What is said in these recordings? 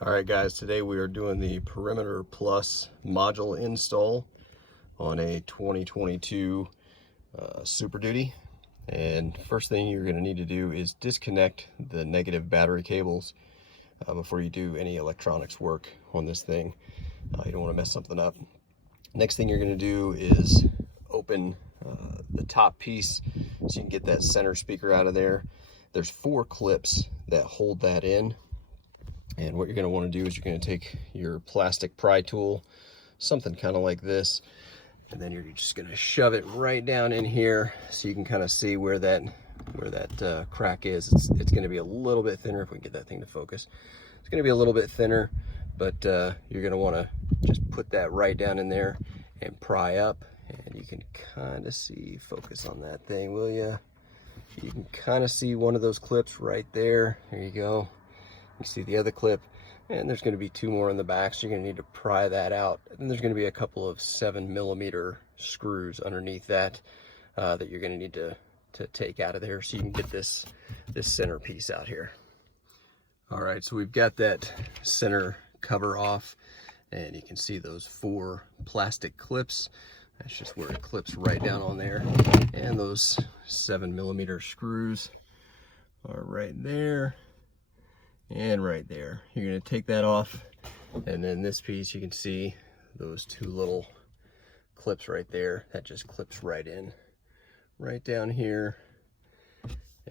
All right, guys, today we are doing the Perimeter Plus module install on a 2022 Superduty. And first thing you're going to need to do is disconnect the negative battery cables before you do any electronics work on this thing. You don't want to mess something up. Next thing you're going to do is open the top piece so you can get that center speaker out of there. There's 4 clips that hold that in. And what you're going to want to do is you're going to take your plastic pry tool, something kind of like this, and then you're just going to shove it right down in here so you can kind of see where that crack is. It's going to be a little bit thinner if we can get that thing to focus. It's going to be a little bit thinner, but you're going to want to just put that right down in there and pry up, and you can kind of see, focus on that thing, will you? You can kind of see one of those clips right there. There you go. You see the other clip, and there's going to be 2 more in the back, so you're going to need to pry that out. And there's going to be a couple of 7mm screws underneath that that you're going to need to take out of there so you can get this center piece out here. All right, so we've got that center cover off, and you can see those 4 plastic clips. That's just where it clips right down on there. And those 7mm screws are right there. And right there, you're going to take that off, and then this piece, you can see those 2 little clips right there. That just clips right in, right down here,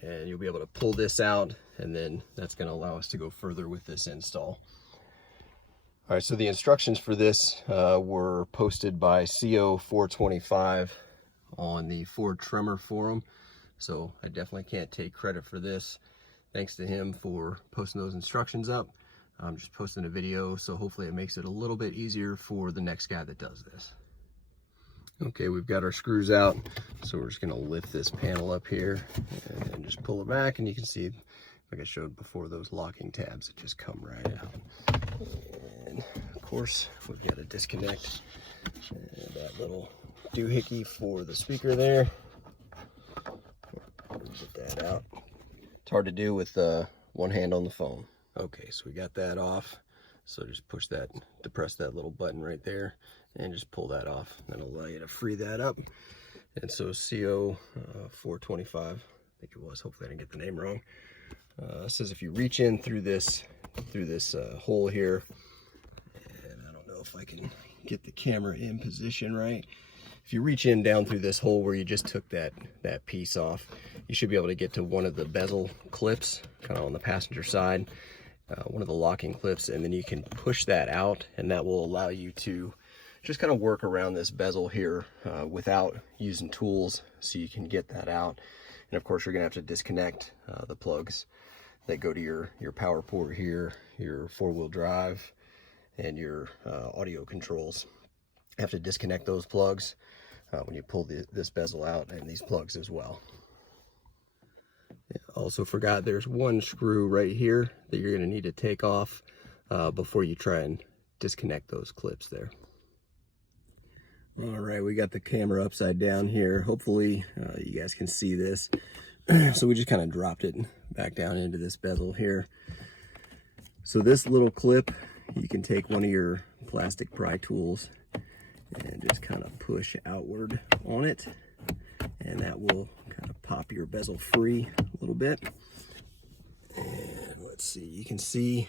and you'll be able to pull this out, and then that's going to allow us to go further with this install. All right, so the instructions for this were posted by CO425 on the Ford Tremor forum, so I definitely can't take credit for this. Thanks to him for posting those instructions up. I'm just posting a video, so hopefully it makes it a little bit easier for the next guy that does this. Okay, we've got our screws out, so we're just gonna lift this panel up here and just pull it back, and you can see, like I showed before, those locking tabs that just come right out. And of course, we've got to disconnect that little doohickey for the speaker there. Get that out. It's hard to do with one hand on the phone. Okay, so we got that off. So just push that, depress that little button right there, and just pull that off. That'll allow you to free that up. And so CO 425, I think it was, hopefully I didn't get the name wrong, says if you reach in through this hole here, and I don't know if I can get the camera in position right. If you reach in down through this hole where you just took that piece off, you should be able to get to one of the bezel clips, kind of on the passenger side, one of the locking clips, and then you can push that out, and that will allow you to just kind of work around this bezel here without using tools, so you can get that out. And of course, you're gonna have to disconnect the plugs that go to your power port here, your 4-wheel drive, and your audio controls. You have to disconnect those plugs when you pull this bezel out, and these plugs as well. Also forgot there's 1 screw right here that you're going to need to take off before you try and disconnect those clips there. All right, we got the camera upside down here. Hopefully you guys can see this. So we just kind of dropped it back down into this bezel here. So this little clip, you can take one of your plastic pry tools and just kind of push outward on it, and that will kind of pop your bezel free a little bit. And let's see, you can see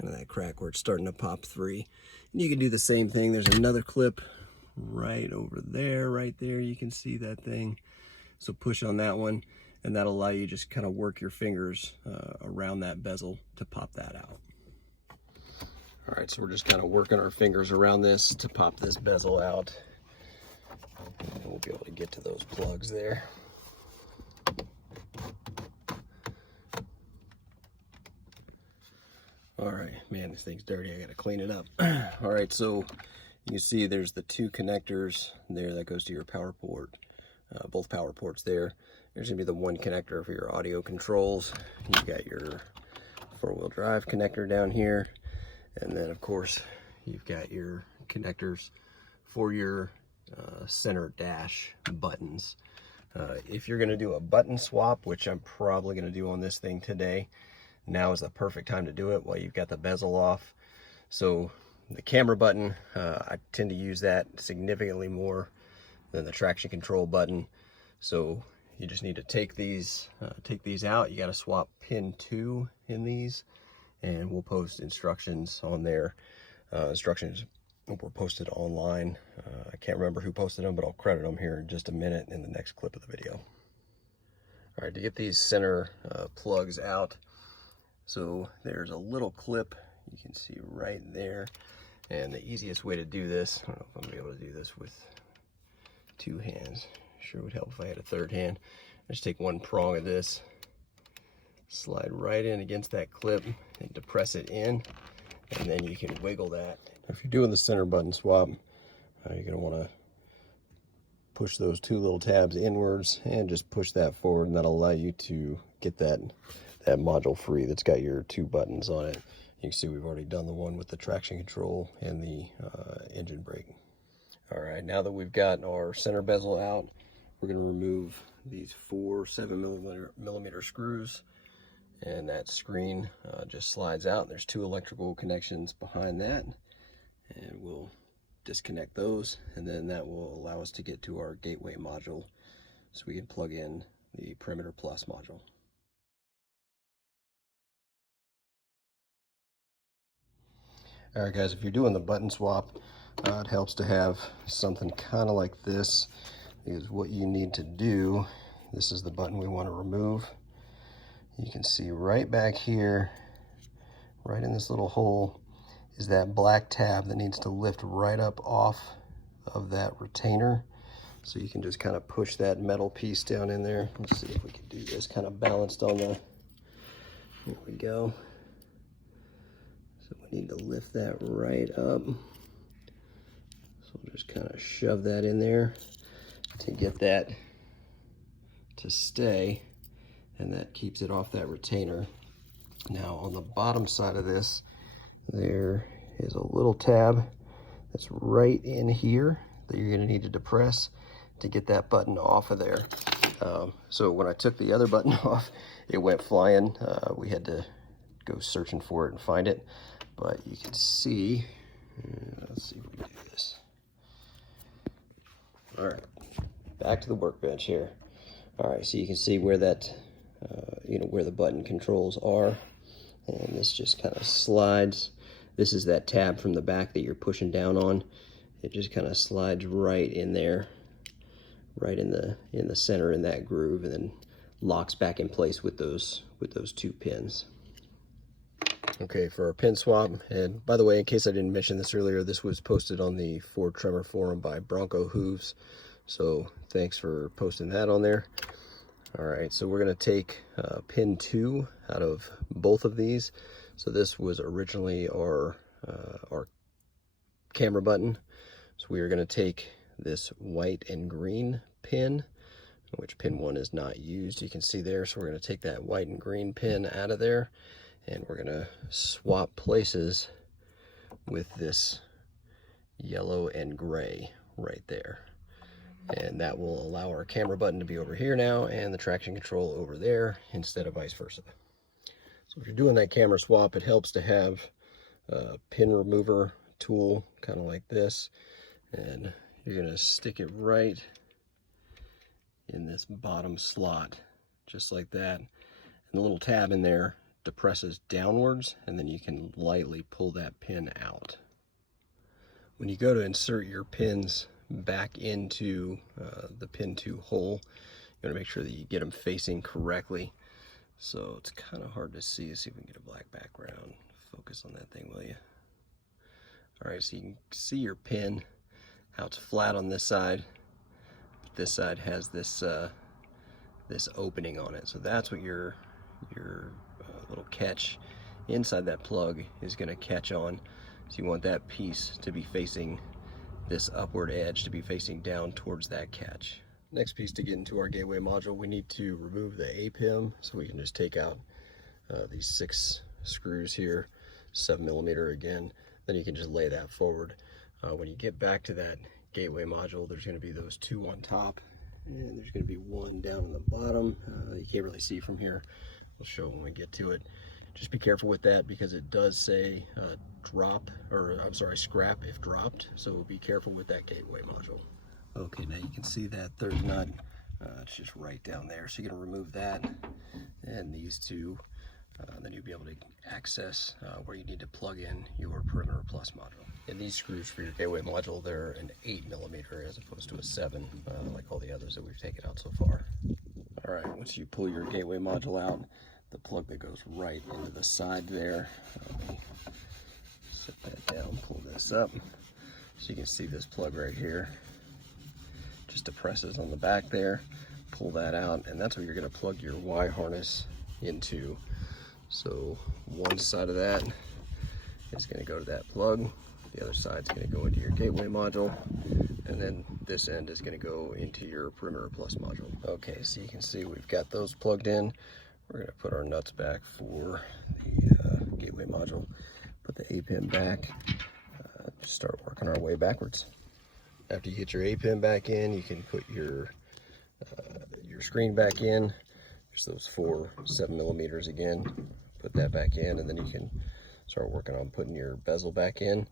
kind of that crack where it's starting to pop free. And you can do the same thing. There's another clip right over there, right there. You can see that thing. So push on that one, and that'll allow you to just kind of work your fingers around that bezel to pop that out. All right, so we're just kind of working our fingers around this to pop this bezel out. And we'll be able to get to those plugs there. All right, man, this thing's dirty. I gotta clean it up. All right, so you can see there's the 2 connectors there that goes to your power port, both power ports there. There's gonna be the 1 connector for your audio controls. You've got your 4-wheel drive connector down here. And then, of course, you've got your connectors for your center dash buttons. If you're going to do a button swap, which I'm probably going to do on this thing today, now is the perfect time to do it while you've got the bezel off. So the camera button, I tend to use that significantly more than the traction control button. So you just need to take these out. You got to swap pin 2 in these, and we'll post instructions on there. Instructions were posted online. I can't remember who posted them, but I'll credit them here in just a minute in the next clip of the video. All right, to get these center plugs out, so there's a little clip you can see right there. And the easiest way to do this, I don't know if I'm gonna be able to do this with 2 hands. Sure would help if I had a 3rd hand. Just take one prong of this, slide right in against that clip and depress it in, and then you can wiggle that. If you're doing the center button swap, you're gonna wanna push those 2 little tabs inwards and just push that forward, and that'll allow you to get that module free that's got your 2 buttons on it. You can see we've already done the one with the traction control and the engine brake. All right, now that we've got our center bezel out, we're going to remove these 4 7mm screws, and that screen just slides out. There's 2 electrical connections behind that, and we'll disconnect those, and then that will allow us to get to our gateway module so we can plug in the Perimeter Plus module. All right, guys, if you're doing the button swap, it helps to have something kind of like this, because what you need to do, this is the button we want to remove. You can see right back here, right in this little hole, is that black tab that needs to lift right up off of that retainer. So you can just kind of push that metal piece down in there. Let's see if we can do this kind of balanced on the, there we go. So we need to lift that right up. So we'll just kind of shove that in there to get that to stay, and that keeps it off that retainer. Now on the bottom side of this, there is a little tab that's right in here that you're going to need to depress to get that button off of there. So when I took the other button off, it went flying. We had to go searching for it and find it, but you can see, let's see if we can do this. All right, back to the workbench here. All right, so you can see where that, where the button controls are, and this just kind of slides. This is that tab from the back that you're pushing down on. It just kind of slides right in there, right in the center in that groove, and then locks back in place with those 2 pins. Okay, for our pin swap, and by the way, in case I didn't mention this earlier, this was posted on the Ford Tremor forum by BroncoHooves, so thanks for posting that on there. All right, so we're going to take pin 2 out of both of these. So this was originally our camera button. So we are going to take this white and green pin, which pin 1 is not used, you can see there. So we're going to take that white and green pin out of there, and we're going to swap places with this yellow and gray right there. And that will allow our camera button to be over here now and the traction control over there instead of vice versa. So if you're doing that camera swap, it helps to have a pin remover tool kind of like this, and you're going to stick it right in this bottom slot just like that, and the little tab in there depresses downwards, and then you can lightly pull that pin out. When you go to insert your pins back into the pin 2 hole, you want to make sure that you get them facing correctly. So it's kind of hard to see. Let's see if we can get a black background. Focus on that thing, will you? All right, so you can see your pin, how it's flat on this side, but this side has this this opening on it. So that's what your little catch inside that plug is going to catch on. So you want that piece to be facing this upward edge, to be facing down towards that catch. Next piece to get into our gateway module, we need to remove the A.T.O.M, so we can just take out these 6 screws here, 7mm again. Then you can just lay that forward. When you get back to that gateway module, there's going to be those 2 on top, and there's going to be 1 down on the bottom. You can't really see from here. We'll show it when we get to it. Just be careful with that because it does say scrap if dropped, so be careful with that gateway module. Okay, now you can see that third nut, it's just right down there, so you're going to remove that and these two, then you'll be able to access where you need to plug in your Perimeter Plus module. And these screws for your gateway module, they're an 8mm as opposed to a 7, like all the others that we've taken out so far. All right, once you pull your gateway module out, the plug that goes right into the side there, set that down, pull this up, so you can see this plug right here. Just depresses on the back there, pull that out, and that's where you're going to plug your Y harness into. So one side of that is going to go to that plug, the other side's going to go into your gateway module, and then this end is going to go into your Perimeter Plus module. Okay, so you can see we've got those plugged in. We're going to put our nuts back for the gateway module, put the A-pin back, just start working our way backwards. After you get your A-pin back in, you can put your screen back in. There's those 4 7mm again. Put that back in, and then you can start working on putting your bezel back in.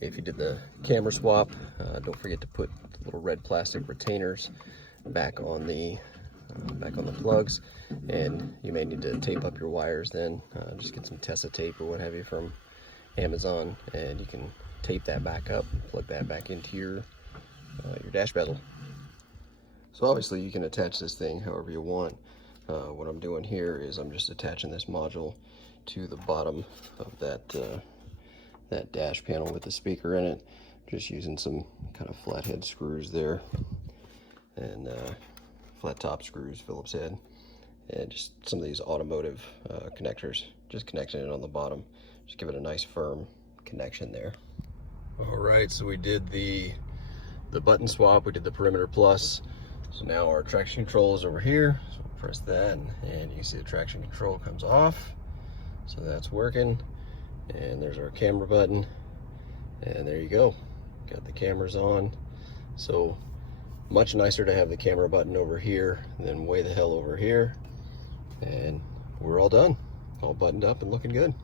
If you did the camera swap, don't forget to put the little red plastic retainers back on the plugs, and you may need to tape up your wires then. Just get some Tessa tape or what have you from Amazon, and you can tape that back up, plug that back into your dash bezel. So obviously you can attach this thing however you want. What I'm doing here is I'm just attaching this module to the bottom of that dash panel with the speaker in it, just using some kind of flathead screws there, and flat top screws, Phillips head, and just some of these automotive connectors, just connecting it on the bottom, just give it a nice firm connection there. All right, so we did the button swap, we did the Perimeter Plus, so now our traction control is over here, so we'll press that, and you can see the traction control comes off, so that's working, and there's our camera button, and there you go, got the cameras on. So much nicer to have the camera button over here than way the hell over here, and we're all done, all buttoned up and looking good.